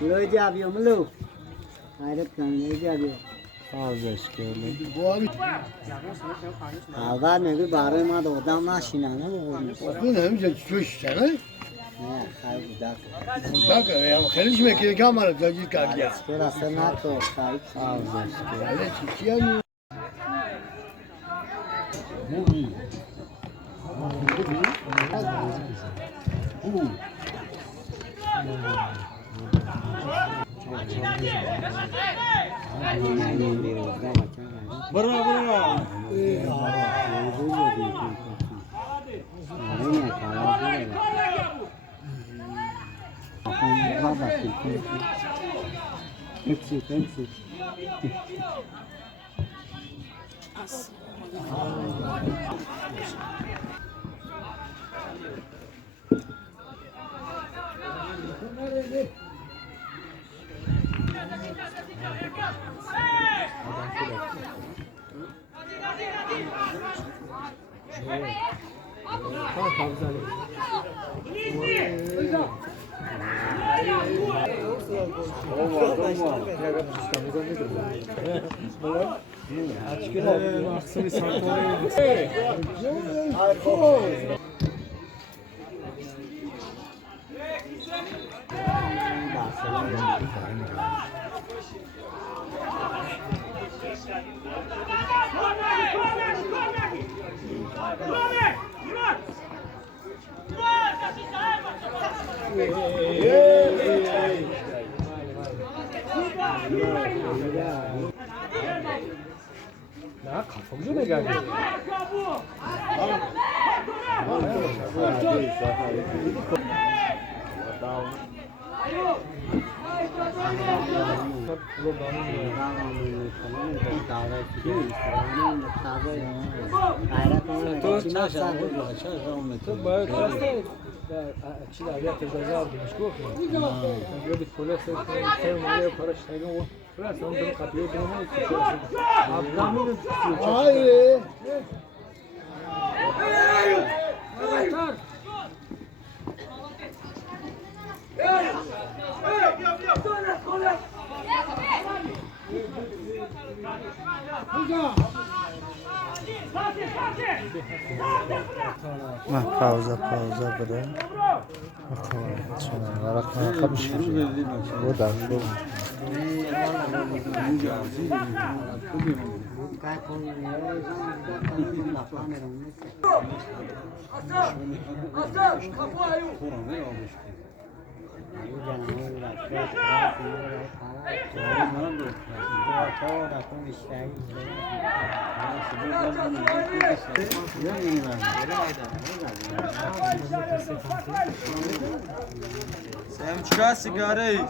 Lôi ra biểu mất lưu. Hai đất càng lấy ra biểu. Hava ne bir bari ma da odam naşina ne bu? Bu ne bize çüş sana? Ne hay budak. Budak ya khaliş me ke kamera taji ka gya. Kera sana to sahip. Ale çiçeği Bravo. Pensi. 나 가품 좀 해가지. Çile abiye tezgahı almış bu. Böyle bir polis sevmeye para çıkarıyor. Burası ondan kapıyor demeyi tutuyor. Ablamın tutuyor. Hayır. pauza bırak. Sonra kapışır. Bu da bu. Sen çıkar sigarayı.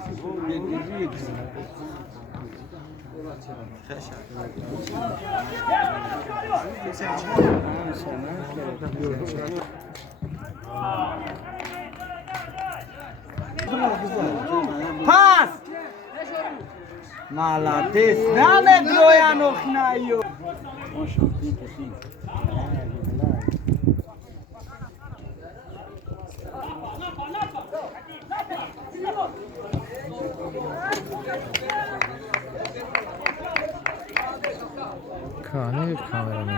Pas! Malades. Name droya nochnayo. Kane kamera mı?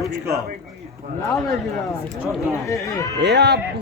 Rучка. Name gira. Ya bu.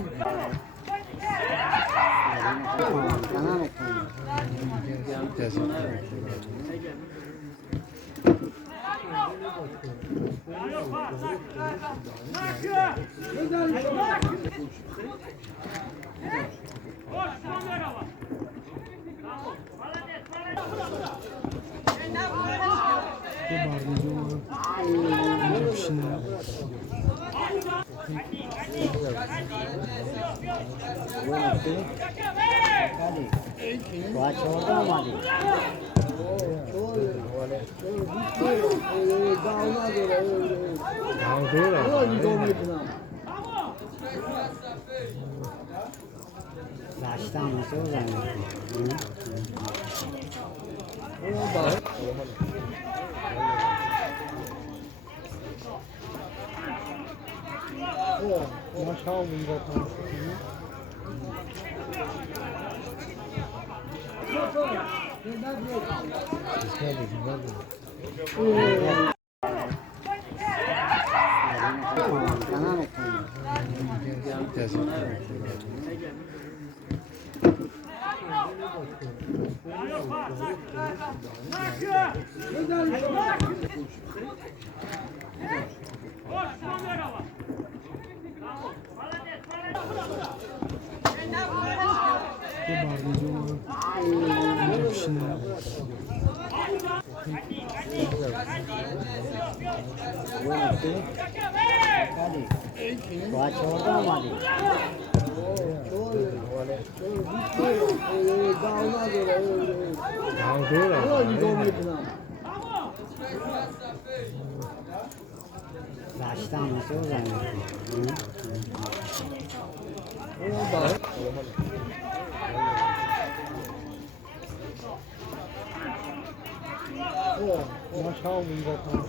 Baştan nasıl zannediyorsun? Maşallah zaten. Maşallah zaten.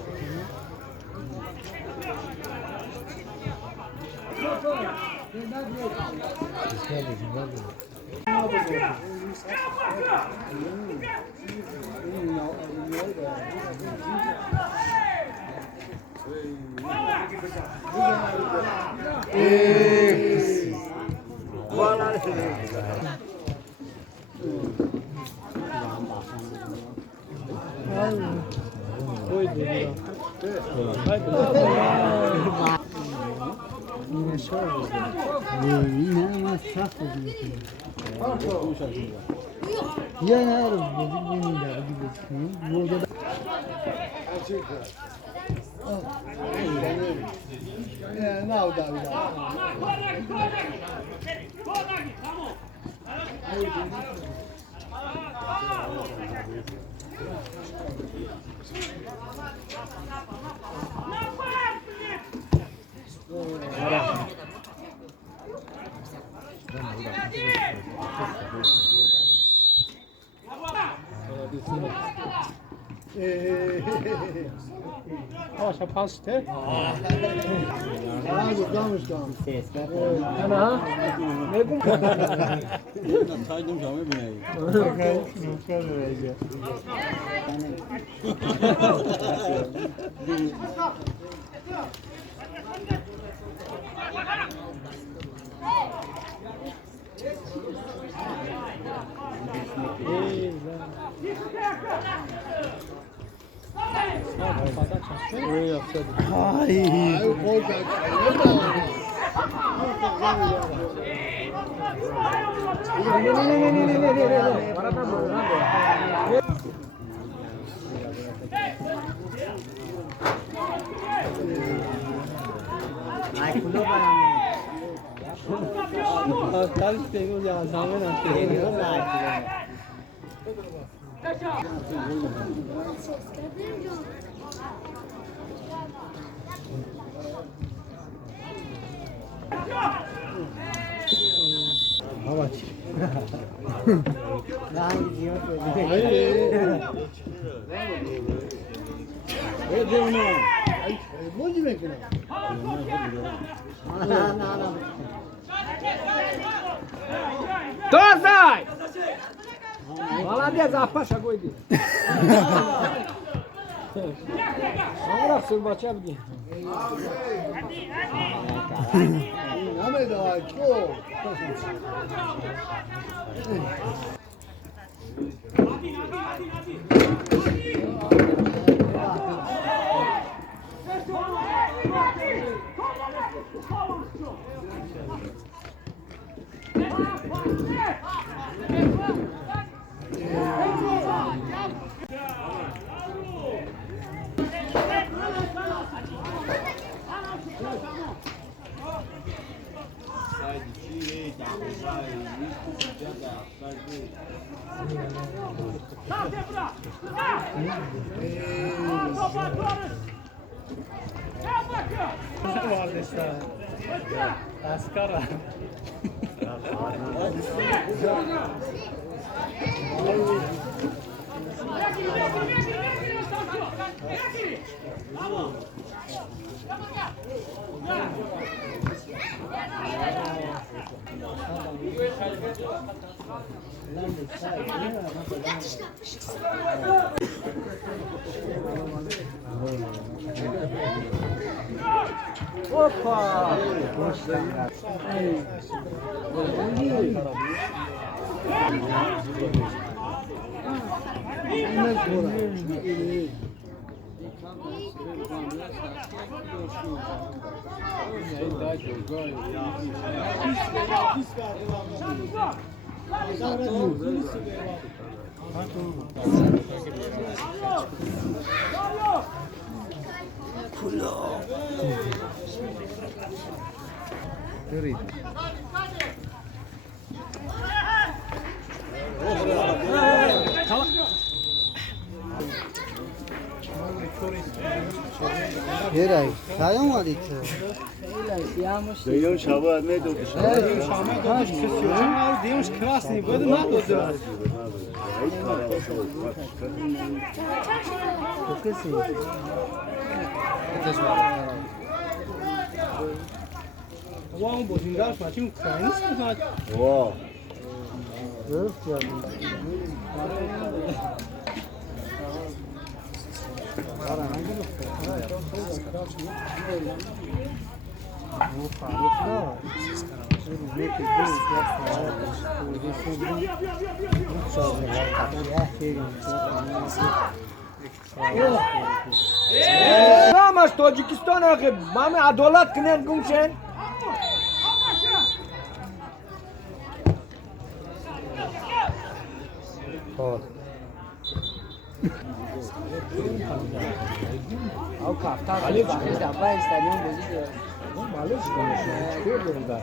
Aşağı pastı. Ana. Ne bu? Saydım sana binayı. Dozaj! Молодец, Апаша Гойди. Sonra sırbaça bir. Ahmet ağa çok. Askara. Opa! Yeray, sayın var içi. Deyون شبا میدو Deus krasny, będę na to teraz. Wow, bo zingasz, macie mu krajny słuchać. وا Masz Tojikistan akı, mamy adolat kınen gümşen. Al kaftar. Ali çıkıyor da ben istemiyorum dedi. Malı çıkıyor. Çıkıyor burada.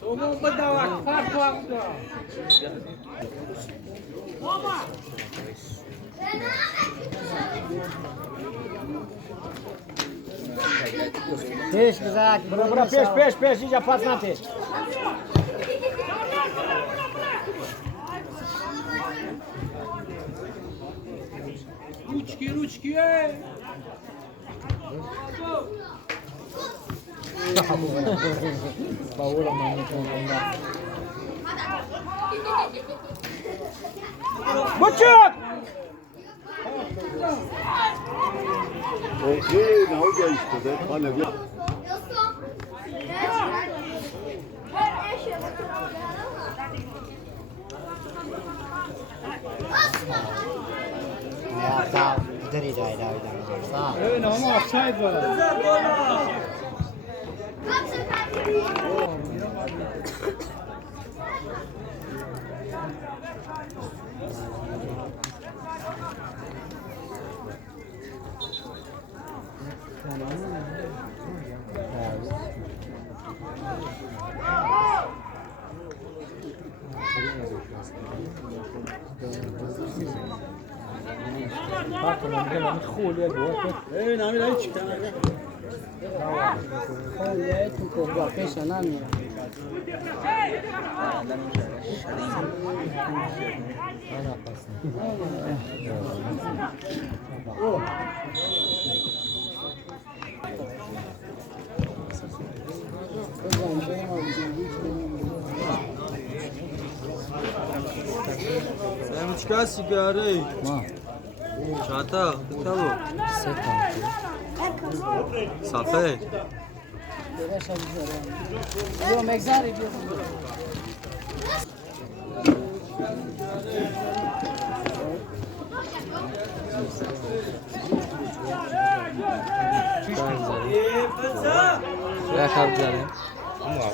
Soğuk bedava, fark var. Peş güzel. Bura peş, iyice patlat et. Ручки, Бычок! Okey, ne oldu işte de? Hani bir Ya sağ ol. İdare eder. Sağ ol. Evet ama offside var. ey namir ay çıkan. Olha, tu comprou a peça na minha. Semçka sigara. Çata, talo. Safe. Deixa eu dizer. Eu me exare, viu?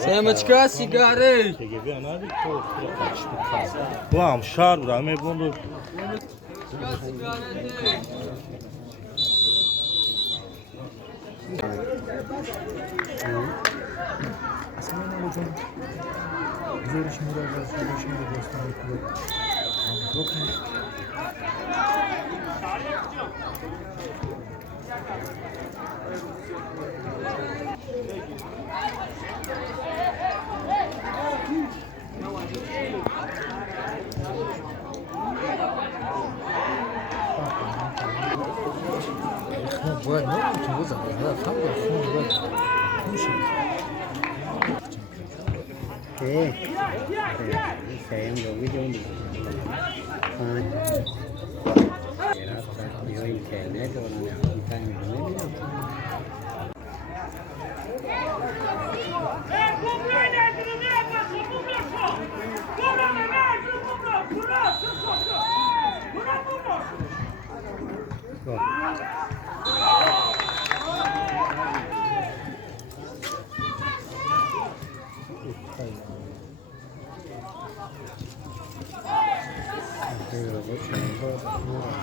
Semçka sigara. Bu am şar bura me bunu Aslında ne hocam? Güzel işim biraz şimdi göstermek yok. 뭐야, 너무 저거잖아. 상관 Thế. Xem rồi cái chung đi. Rồi kèm hết rồi nè, căng rồi.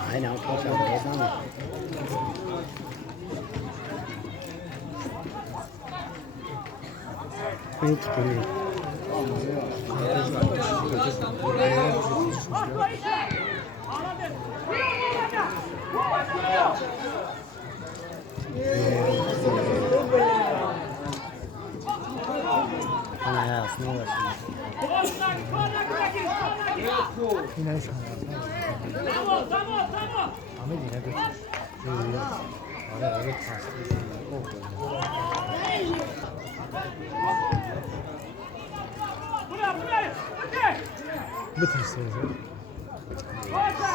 Hãy nào có sao để đó. Hiç değil. Ana aslında var. Yine şu an. Ahmet yine götür. Oraya evet pastı. Bitirseniz.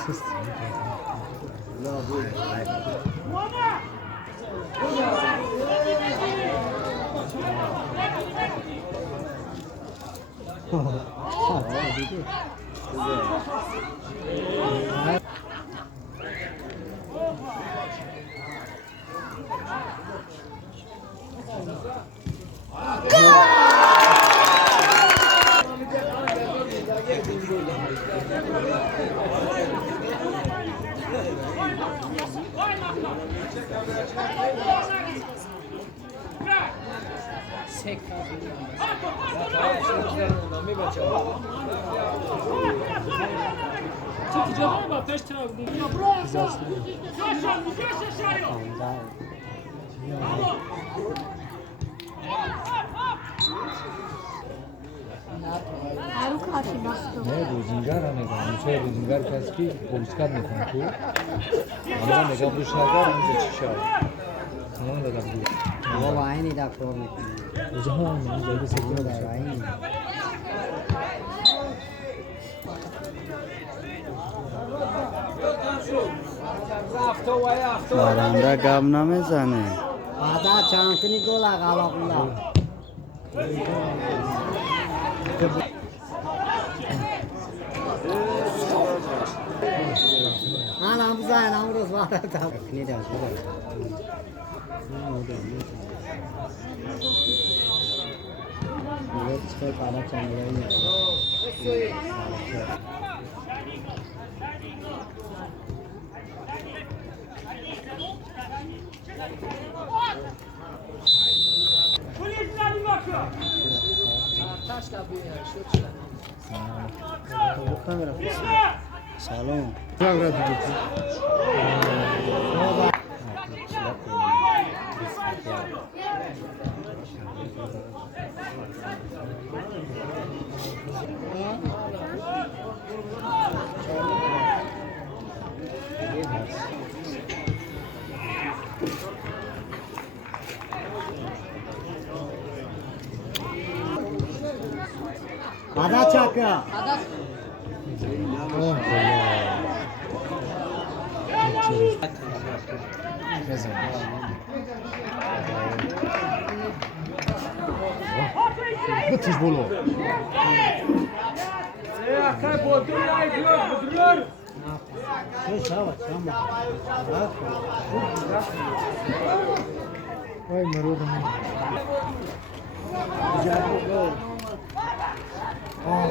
Siz 네, 로징가라는 거, 저희 로징가를 가지고 보스카드네 건고, 아마 내가 부시나가 이제 치셔. 그냥 내가 부. Có vài này đặc rồi này. 요즘 하나는 이제 여기서 Có 이거 vài vài này. Baranda gamna mı zane? Ada chansini ko lagala pula. Anam saya nam terus marah tak. Ini dah sudah. Ini sekali pada channel ini. Kamera. Salon. Kamera diyeceksin. Ada çakı. Bitiş bolu. Ay marudum. Ah,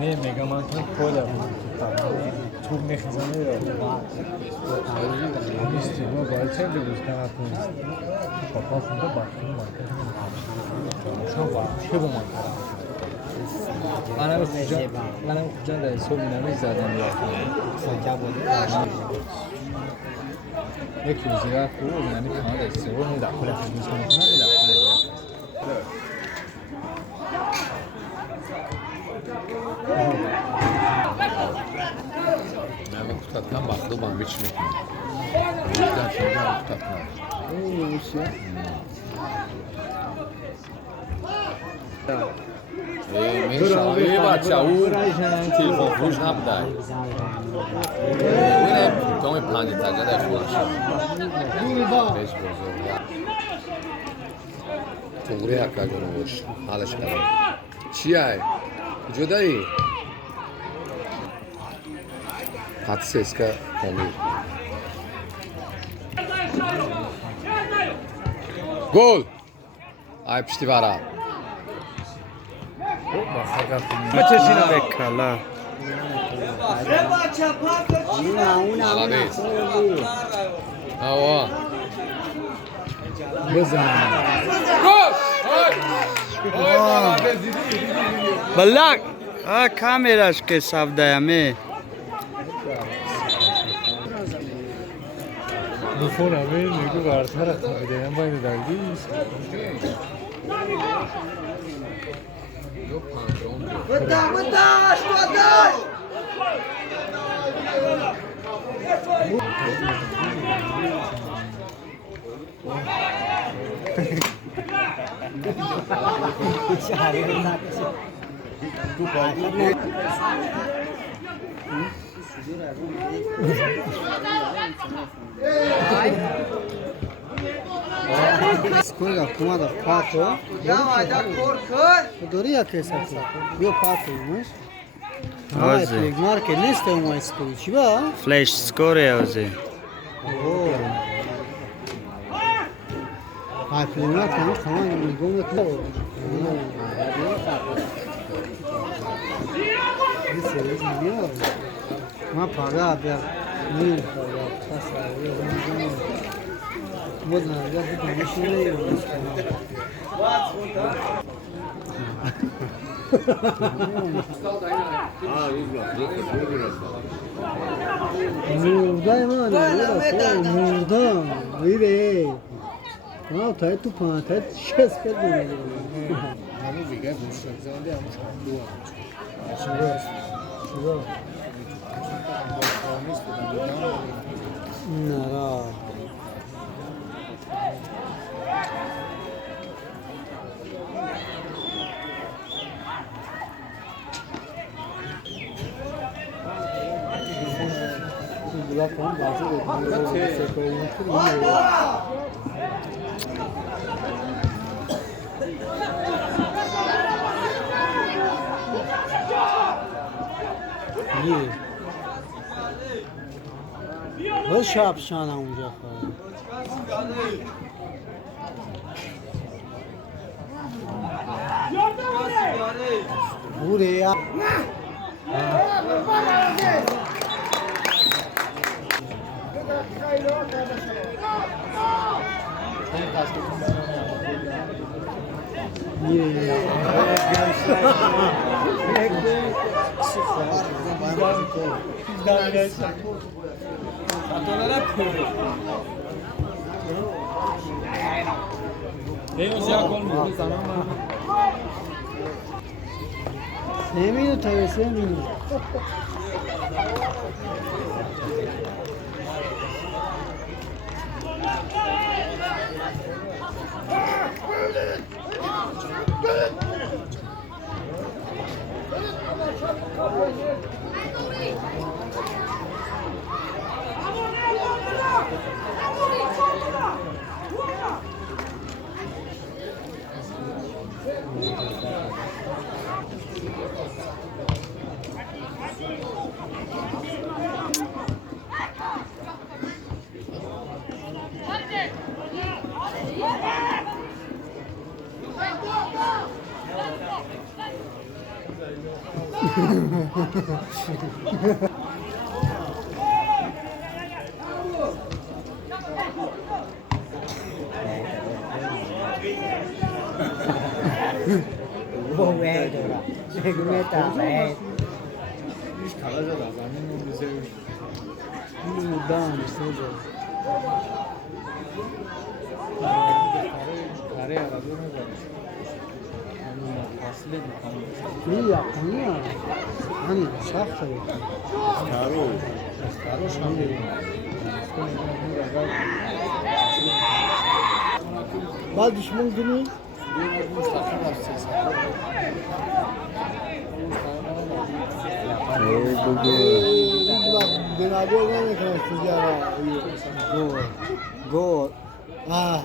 نه مگامان که کولا توپ میخزنه یا نیستی ما باید چند روز کنار کنیم پاپا خونده باید شما باید چه بمان منم کجا در صبح نمی زدم یک روزی رفت بود یعنی کانال استرو در کل خیلی من kutatdan baxdım hiç etmedim. O yüzden sonra kutatmadım. این بچه او تلفن فروش نبوده اینه تومی پنی تجده فروش بیش بزرگ تغری حقا گنوش حالش کرد چیه؟ کجا داری؟ پاتیس که پنیر گل ای پشتی برا کلا مالادیس آوا بزن گل بلک کامراش که سودایمه نفون همه میگو برتر خمیده هم باید دردیست Scusa, come da fatto? Doria che sa io fatto, no? Ozi. Marche liste un mai scuro, ci va? فلش سکوره اوزی Ah, prima che non fa mai un gol che ma paga per non paga passa modna ya bu machine Murda mano, murda, vive. Não, tá tu pan, tá chess que do. همه دیگه مشتاق زنده همش دو Nara. Bunlar falan bazı İyi. Bu şapşana olacak. Buraya. Sevmiyor tabii sevmiyor. Vô nghe rồi đó. Cái mẹ ta mẹ. Dan işte. Kare aradığına göre. Fasile mi kalmış? İyi yaptın ya. Hani saf tabii. Karo şampiyon. Bak düşman günü. Bak beraber ne kadar sigara. Gol. Gol. Ah.